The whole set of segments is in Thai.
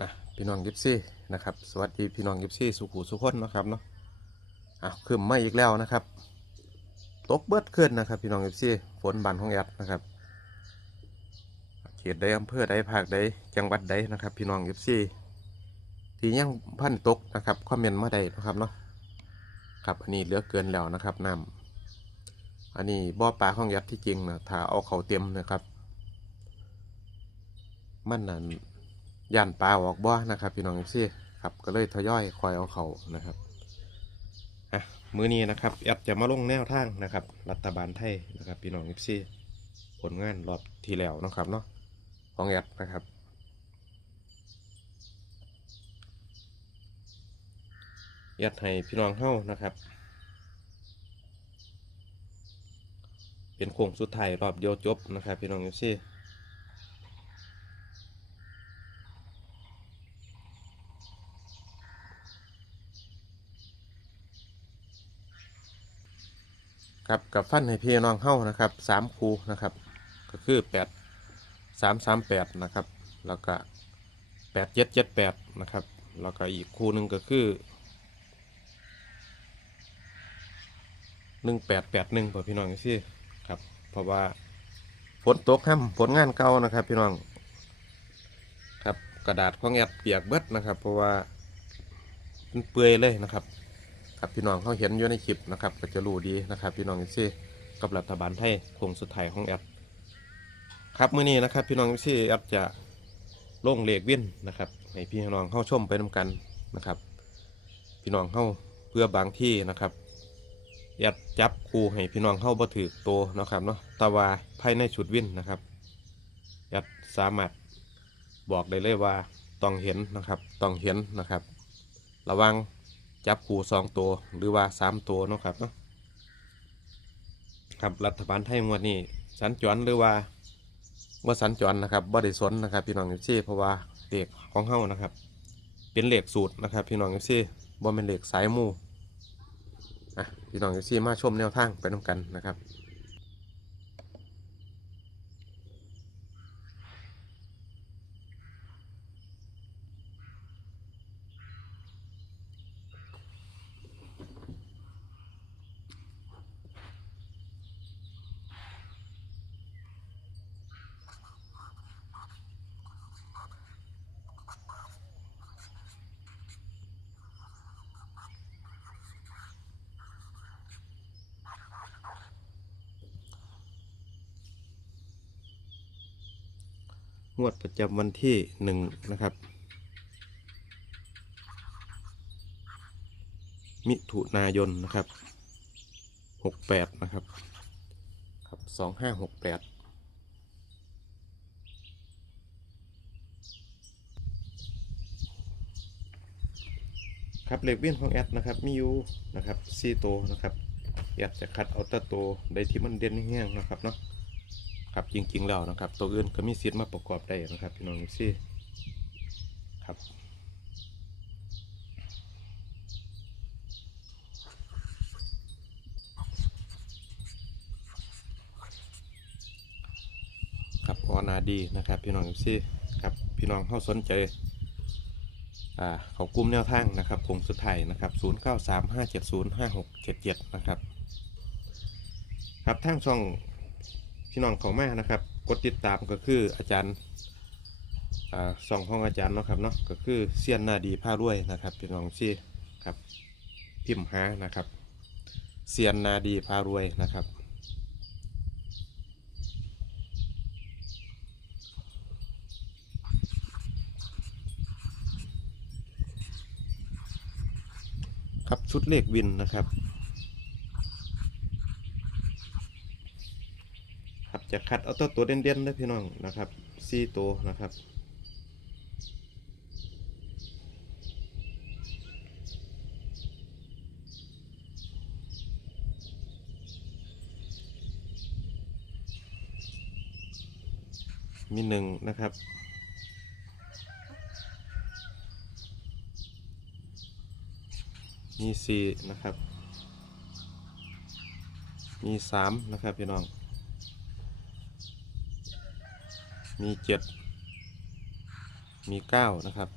อะพี่น้องยิปซี่นะครับสวัสดีพี่น้องยิปซี่สุขุสุขคนนะครับเนาะอะขึ้นมาอีกแล้วนะครับตกเบิดขึ้นนะครับ พี่น้องยิปซี่ฝนบานของแอดนะครับ เขตใดอำเภอใดภาคใดจังหวัดใดนะครับ พี่น้องยิปซี่ที่ยังพันตกนะครับคอมเมนต์มาได้นะครับเนาะครับอันนี้เหลือเกินแล้วนะครับน้ำอันนี้บ่อปลาของแอดที่จริงนะถ้าเอาเขาเต็มนะครับ มันนั่น ย่านปลาออกบ่นะครับ พี่น้องซี่ครับก็เลยทยอยคอยเอาเขานะครับอะมือนี้นะครับแอดจะมาลงแนวทางนะครับ รัฐบาลไทยนะครับ พี่น้องซี่ผลงานรอบที่แล้วนะครับเนาะของแอดนะครับแอดให้พี่น้องเฮ้านะครับ เป็นโค้งสุดท้ายรอบเดียวจบนะครับ พี่น้องซี่ ครับกับฟันให้พี่น้องเข้านะครับสามคูนะครับ ก็คือแปดสามสามแปดนะครับ แล้วก็แปดเจ็ดเจ็ดแปดนะครับ แล้วก็อีกคูหนึ่งก็คือหนึ่งแปดแปดหนึ่งเพื่อพี่น้องที่ครับ เพราะว่าฝนตกค่ำผลงานเก่านะครับพี่น้องครับกระดาษของแอดเปียกเบิดนะครับ เพราะว่ามันเปื่อยเลยนะครับ ครับพี่น้องเขาเห็นอยู่ในคลิปนะครับก็จะรู้ดีนะครับ พี่น้องซี่กับรัฐบาลไทยโคงสุดท้ายของแอดครับมื้อนี้นะครับ พี่น้องซี่แอดจะลงเลขวิ่นนะครับให้พี่น้องเข้าชมไปนำกันนะครับ พี่น้องเข้าเพื่อบางที่นะครับแอดจับคูให้พี่น้องเข้าบ่ถือโตวนะครับเนาะแตว่าภายในชุดวิ่นนะครับแอดสามารถบอกได้เลยว่าต้องเห็นนะครับ ต้องเห็นนะครับ ระวัง จับคู่สองตัวหรือว่าสามตัวเนาะครับเนาะครับรัฐบาลไทยงวดนี้สัญจรหรือว่าว่าสัญจรนะครับบ่ได้สนนะครับ พี่น้องเอฟซีเพราะว่าเลขของเฮานะครับ เป็นเลขสูตรนะครับ พี่น้องเอฟซีบ่เป็นเลขสายมู่อะพี่น้องเอฟซีมาชมแนวทางไปนำกันนะครับ งวดประจำวันที่หนึ่งนะครับ มิถุนายนนะครับหกแปดนะครับครับสองห้าหกแปดครับเหลขเบี้ยนของแอดนะครับมีอยู่นะครับซีโตวนะครับแอดจะคัดเอาแตโตวใดที่มันเด่นแห้งนะครับเนาะ ครับจริงๆแล้วนะครับ ตัวอื่นก็มีสิทธิ์มาประกอบได้นะครับพี่น้องซี่ครับครับออนาดีนะครับ พี่น้องซี่ครับพี่น้องเข้าสนใจอ่าเขากลุ่มแนวทางนะครับคงสุดท้ายนะครับ 0 9 3 5 7 0 5 6 7 7 นะครับ ครับทางช่อง พี่น้องเขามานะครับ กดติดตามก็คืออาจารย์สองห้องอาจารย์เนาะครับเนาะก็คือเซียนนาดีผ้ารวยนะครับพี่น้องซี่ครับ พิมพ์หานะครับเซียนนาดีผ้ารวยนะครับครับชุดเลขวินนะครับ ครับ จะคัดเอาตัวตัวเด่นๆนะพี่น้องนะครับสี่ตัวนะครับมีหนึ่งนะครับ มีสี่นะครับ มีสามนะครับพี่น้อง มีเจ็ดมีเก้านะครับ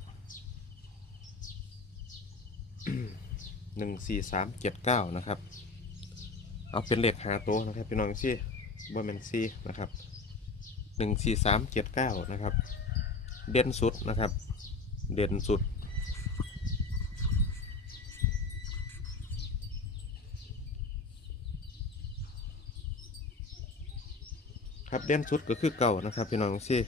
หนึ่งสี่สามเจ็ดเก้านะครับ เอาเป็นเหล็กหาโตนะครับพี่น้องซี่บอมเบนซี่นะครับหนึ่งสี่สามเจ็ดเก้านะครับ เด่นสุดนะครับ เด่นสุด ครับเด่นสุดก็คือเก่านะครับพี่น้องซี่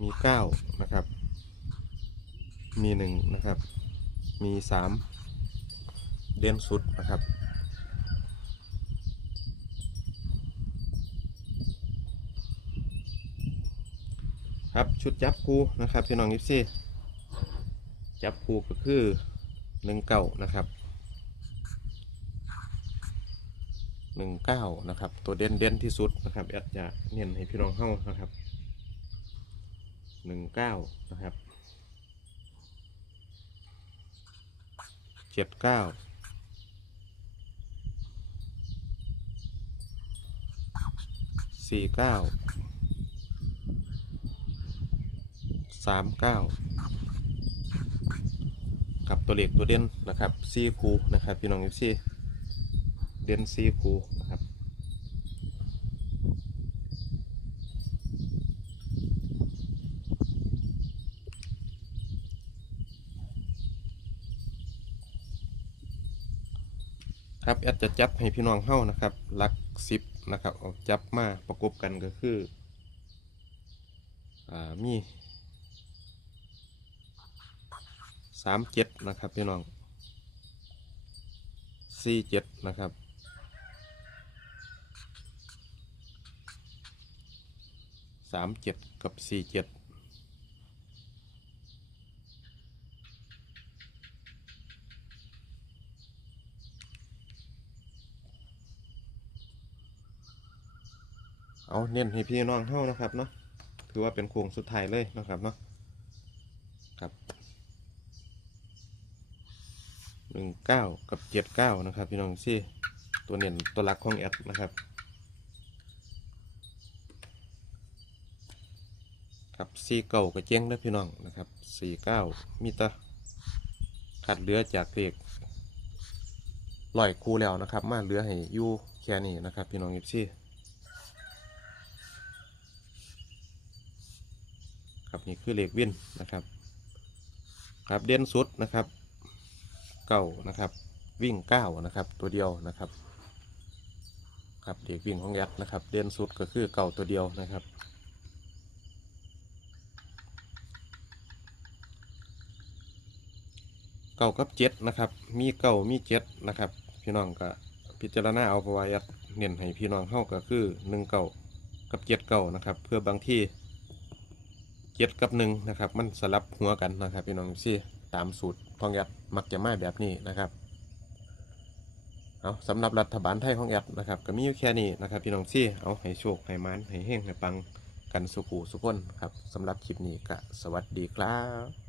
มีเก้านะครับ มีหนึ่งนะครับ มีสามเด่นสุดนะครับครับชุดจับคูนะครับพี่น้องยิปซี่จับคูก็คือหนึ่งเก้านะครับ หนึ่งเก้านะครับ ตัวเด่นเด่นที่สุดนะครับแอดจะเน้นให้พี่น้องเข้านะครับหนึ่งเก้านะครับเจ็ดเก้าสี่เก้าสามเก้ากับตัวเลขตัวเด่นนะครับซีคูนะครับพี่น้องเอฟซีเด่นซีคูนะครับครับแอดจะจับให้พี่น้องเข้านะครับลักสิบนะครับเอาจับมาประกบกันก็คืออ่ามีสามเจ็ดนะครับพี่น้องสี่เจ็ดนะครับ สามเจ็ดกับสี่เจ็ดเอาเน้นให้พี่น้องเท่านะครับเนาะถือว่าเป็นโค้งสุดท้ายเลยนะครับเนาะครับหนึ่งเก้ากับเจ็ดเก้านะครับ พี่น้องซี่ตัวเน่นตัวหลักของแอดนะครับ ครับสี่เก้ากับเจ๊งนะพี่น้องนะครับสี่เก้ามีตะขัดเหลือจากเลขลอยคูแล้วนะครับ มาเหลือให้อยู่แค่นี้นะครับ พี่น้องยิปซี่ครับนี่คือเลขวินนะครับ ครับเด่นสุดนะครับเก้านะครับ วิ่งเก้านะครับ ตัวเดียวนะครับครับเด็กวิ่งของแอดนะครับ เด่นสุดก็คือเก่าตัวเดียวนะครับ เก่ากับเจ็ดนะครับ มีเก่ามีเจ็ดนะครับ พี่น้องก็พิจารณาเอาเพราะว่าแอดเน้นให้พี่น้องเข้าก็คือหนึ่งเก่ากับเจ็ดเก่านะครับ เพื่อบางที่เจ็ดกับหนึ่งนะครับ มันสลับหัวกันนะครับ พี่น้องซี่ตามสูตรทองแอดมักจะมาแบบนี้นะครับเอาสำหรับรัฐบาลไทยของแอดนะครับก็มีอยู่แค่นี้นะครับ พี่น้องซี่เอาให้โชคให้มันให้เฮงให้ปังกันสุขูสุขคนครับสำหรับคลิปนี้ก็สวัสดีครับ